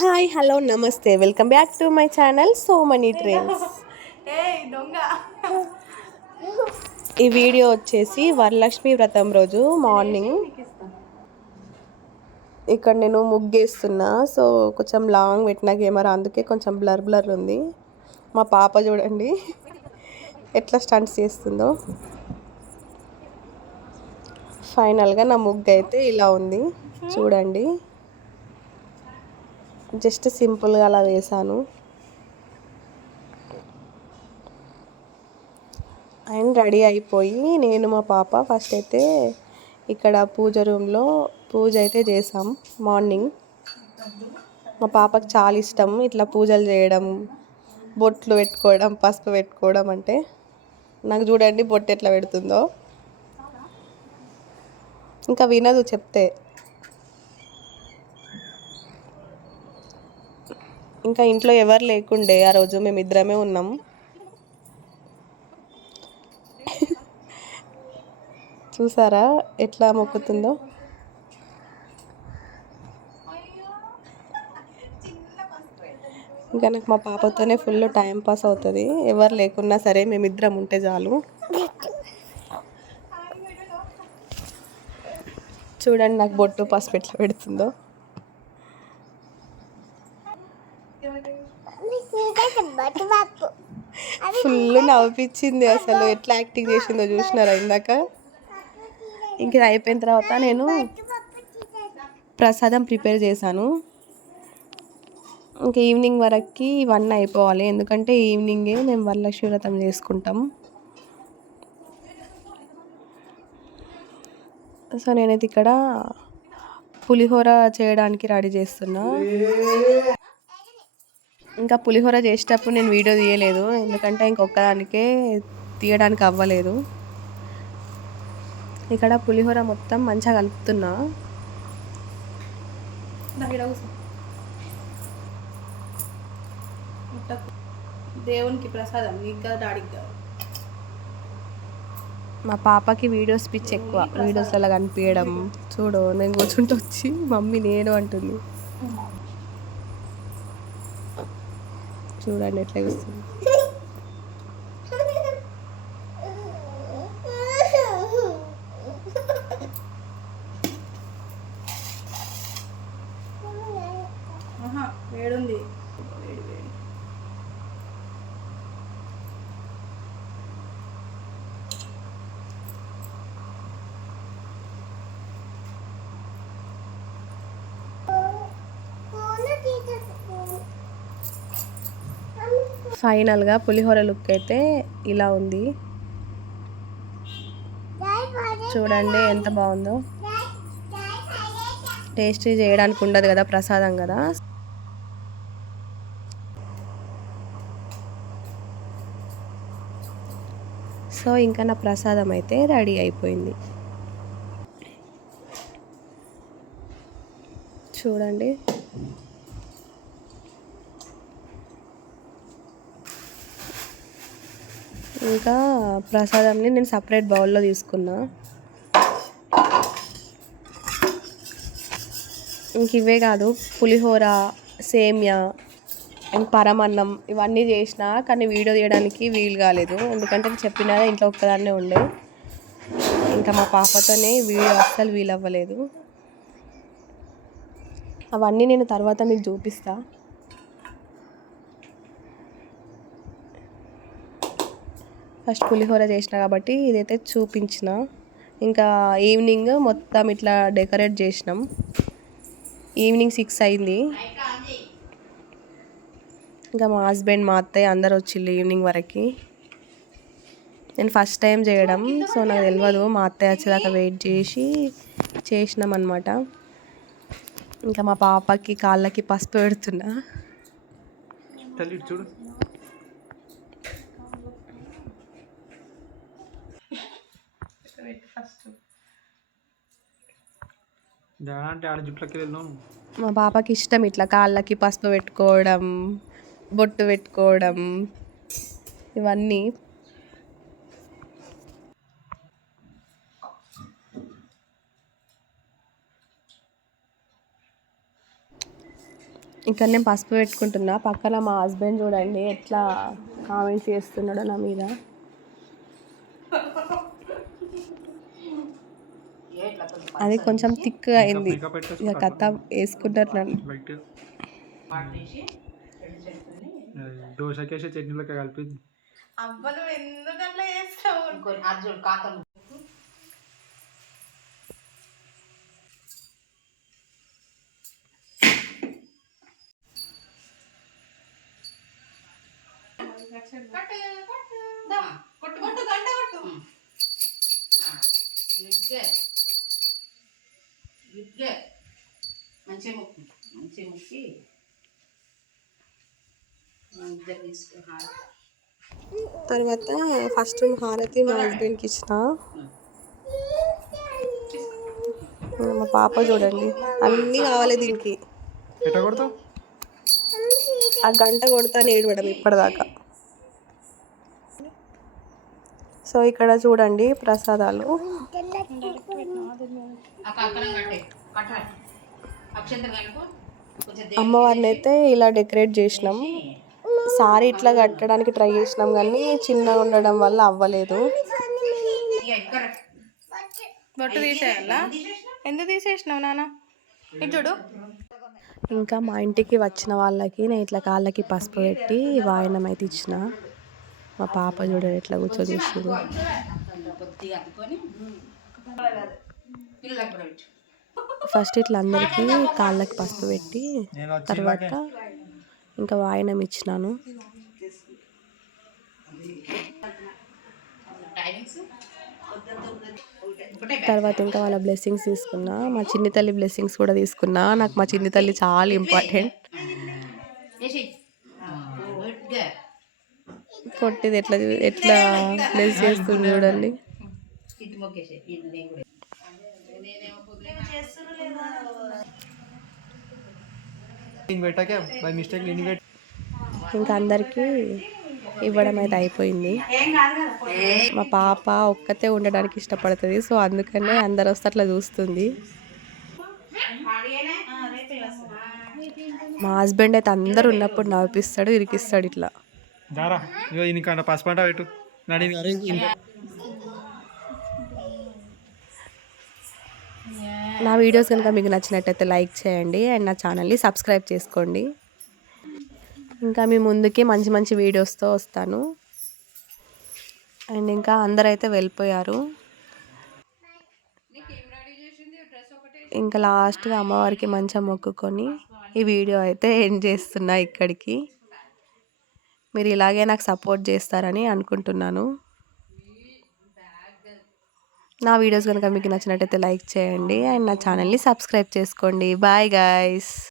Hi hello నమస్తే. Welcome back to my channel so money ట్రైన్స్ ఈ వీడియో వచ్చేసి వరలక్ష్మి వ్రతం రోజు మార్నింగ్ ఇక్కడ నేను ముగ్గేస్తున్నా. సో కొంచెం లాంగ్ పెట్టిన కెమెరా అందుకే కొంచెం బ్లర్ బ్లర్ ఉంది. మా పాప చూడండి ఎట్లా స్టంట్స్ చేస్తుందో. ఫైనల్గా నా ముగ్గు అయితే ఇలా ఉంది. చూడండి. జస్ట్ సింపుల్గా అలా వేసాను అండ్ రెడీ అయిపోయి నేను మా పాప ఫస్ట్ అయితే ఇక్కడ పూజ రూమ్లో పూజ అయితే చేసాం మార్నింగ్. మా పాపకు చాలా ఇష్టం ఇట్లా పూజలు చేయడం బొట్లు పెట్టుకోవడం పసుపు పెట్టుకోవడం అంటే. నాకు చూడండి బొట్టు ఎట్లా పెడుతుందో. ఇంకా వినదు చెప్తే. ఇంకా ఇంట్లో ఎవరు లేకుండే ఆ రోజు మేము ఇద్దరమే ఉన్నాం. చూసారా ఎట్లా మొక్కుతుందో? ఇంకా నాకు మా పాపతోనే ఫుల్ టైం పాస్ అవుతుంది. ఎవరు లేకున్నా సరే మేమిద్దరం ఉంటే చాలు. చూడండి నాకు బొట్టు పసుపు ఎట్లా పెడుతుందో. ఫుల్ నవ్విపించింది అసలు. ఎట్లా యాక్టింగ్ చేసిందో చూసినారా ఇందాక? ఇంక ఇది అయిపోయిన తర్వాత నేను ప్రసాదం ప్రిపేర్ చేశాను. ఇంకా ఈవినింగ్ వరకు ఇవన్నీ అయిపోవాలి. ఎందుకంటే ఈవినింగే మేము వరలక్ష్మి వ్రతం చేసుకుంటాం. సో నేనైతే ఇక్కడ పులిహోర చేయడానికి రెడీ చేస్తున్నా. ఇంకా పులిహోర చేసేటప్పుడు నేను వీడియో తీయలేదు. ఎందుకంటే ఇంకొకదానికే తీయడానికి అవ్వలేదు. ఇక్కడ పులిహోర మొత్తం మంచిగా కలుపుతున్నా. దేవునికి ప్రసాదం నీకు డాడీకి కాదు. మా పాపకి వీడియోస్ పిచ్చి ఎక్కువ. వీడియోస్లలో కనిపించడం. చూడు నేను కూర్చుంటూ వచ్చి మమ్మీ నేను అంటుంది. చూడండి ఎట్లా చూస్తుంది. ఆహా వేడుంది వేడి వేడి ఫైనల్గా పులిహోర లుక్ అయితే ఇలా ఉంది. చూడండి ఎంత బాగుందో. టేస్టీ చేయడానికి ఉండదు కదా ప్రసాదం కదా. సో ఇంకా నా ప్రసాదం అయితే రెడీ అయిపోయింది. చూడండి. ఇంకా ప్రసాదంని నేను సపరేట్ బౌల్లో తీసుకున్నా. ఇంక ఇవే కాదు పులిహోర సేమ్యా అండ్ పరమన్నం ఇవన్నీ చేసిన కానీ వీడియో తీయడానికి వీలు కాలేదు. ఎందుకంటే నేను ఇంట్లో ఒక్కదాన్నే ఉండే. ఇంకా మా పాపతోనే వీడియో అస్సలు వీలు అవ్వలేదు అవన్నీ నేను తర్వాత మీకు చూపిస్తాను ఫస్ట్ పులిహోర చేసిన కాబట్టి ఇదైతే చూపించిన. ఇంకా ఈవినింగ్ మొత్తం ఇట్లా డెకరేట్ చేసినాం. ఈవినింగ్ సిక్స్ అయింది. ఇంకా మా హస్బెండ్ మా అత్తయ్య అందరు వచ్చిళ్ళు ఈవినింగ్ వరకు. నేను ఫస్ట్ టైం చేయడం సో నాకు తెలియదు మా అత్తయ్య వచ్చేదాకా వెయిట్ చేసి చేసినాం అనమాట ఇంకా మా పాపకి కాళ్ళకి పసుపు పెడుతున్నా తల్లి ఇటు చూడు ఫస్ట్ డాడా అంటే ఆడ జుట్లకి వెళ్ళాం మా పాపకి ఇష్టం ఇట్లా కాళ్ళకి పసుపు పెట్టుకోవడం బొట్టు పెట్టుకోవడం ఇవన్నీ. ఇక్కడ నేను పసుపు పెట్టుకుంటున్నా. పక్కన మా హస్బెండ్ చూడండి ఎట్లా కామెంట్స్ చేస్తున్నాడో నా మీద. అది కొంచెం థిక్ అయింది. ఇంకా కథ వేసుకుంటారు నన్ను. దోశకేసి చట్నీలకి కలిపి అవ్వలు ఎందుకు అట్లా చేస్తావు? మంచిగా ముక్కు. మంచిగా ముక్కి. మంచిగా తీసుకో తర్వాత ఫస్ట్ హారతి మా హస్బెండ్కి ఇచ్చిన. మా పాప చూడండి. అన్నీ కావాలి దీనికి. ఆ గంట కొడతాను ఏడవడం ఇప్పటిదాకా. సో ఇక్కడ చూడండి ప్రసాదాలు. అమ్మవారిని అయితే ఇలా డెకరేట్ చేసినాం. సారీ ఇట్లా కట్టడానికి ట్రై చేసినాం కానీ చిన్నగా ఉండడం వల్ల అవ్వలేదు. బొట్టు తీసేయాలా? ఎందుకు తీసేసినావు? నాన్న? ఇటు చూడు. ఇంకా మా ఇంటికి వచ్చిన వాళ్ళకి నేను ఇట్లా కాళ్ళకి పసుపు పెట్టి వాయనం అయితే ఇచ్చిన. మా పాప చూడండి ఎట్లా కూర్చొని ఫస్ట్ ఇట్లా అందరికీ కాళ్ళకి పసుపు పెట్టి తర్వాత ఇంకా వాయనం ఇచ్చినాను. తర్వాత ఇంకా వాళ్ళ బ్లెస్సింగ్స్ తీసుకున్నా. మా చిన్ని తల్లి బ్లెస్సింగ్స్ కూడా తీసుకున్నా. నాకు మా చిన్ని తల్లి చాలా ఇంపార్టెంట్ కొట్టిది ఎట్లా ఎట్లా బ్లెస్ చేస్తుంది చూడండి ఇటు మొక్కేసి ఇది నేను కూడా నేనేమో పొద్దున ఇంక పెట్టాకే బై మిస్టేక్ ఇంకా అందరికీ ఇవ్వడం అయితే అయిపోయింది. మా పాప ఒక్కతే ఉండడానికి ఇష్టపడుతుంది సో అందుకనే అందరు వస్తే అట్లా చూస్తుంది. మా హస్బెండ్ అయితే అందరు ఉన్నప్పుడు నవ్విస్తాడు ఇరికిస్తాడు ఇట్లా. దారా ఇగో ఇంకంట పసుపు అంట పెట్టు. నా వీడియోస్ కనుక మీకు నచ్చినట్టయితే లైక్ చేయండి అండ్ నా ఛానల్ని సబ్స్క్రైబ్ చేసుకోండి. ఇంకా మీ ముందుకి మంచి మంచి వీడియోస్తో వస్తాను. అండ్ ఇంకా అందరైతే వెళ్ళిపోయారు. ఇంకా లాస్ట్గా అమ్మవారికి మంచిగా మొక్కుకొని ఈ వీడియో అయితే ఎండ్ చేస్తున్నా ఇక్కడికి. మీరు ఇలాగే నాకు సపోర్ట్ చేస్తారని అనుకుంటున్నాను. నా వీడియోస్ కనుక మీకు నచ్చినట్టయితే లైక్ చేయండి అండ్ నా ఛానల్ని సబ్స్క్రైబ్ చేసుకోండి. Bye guys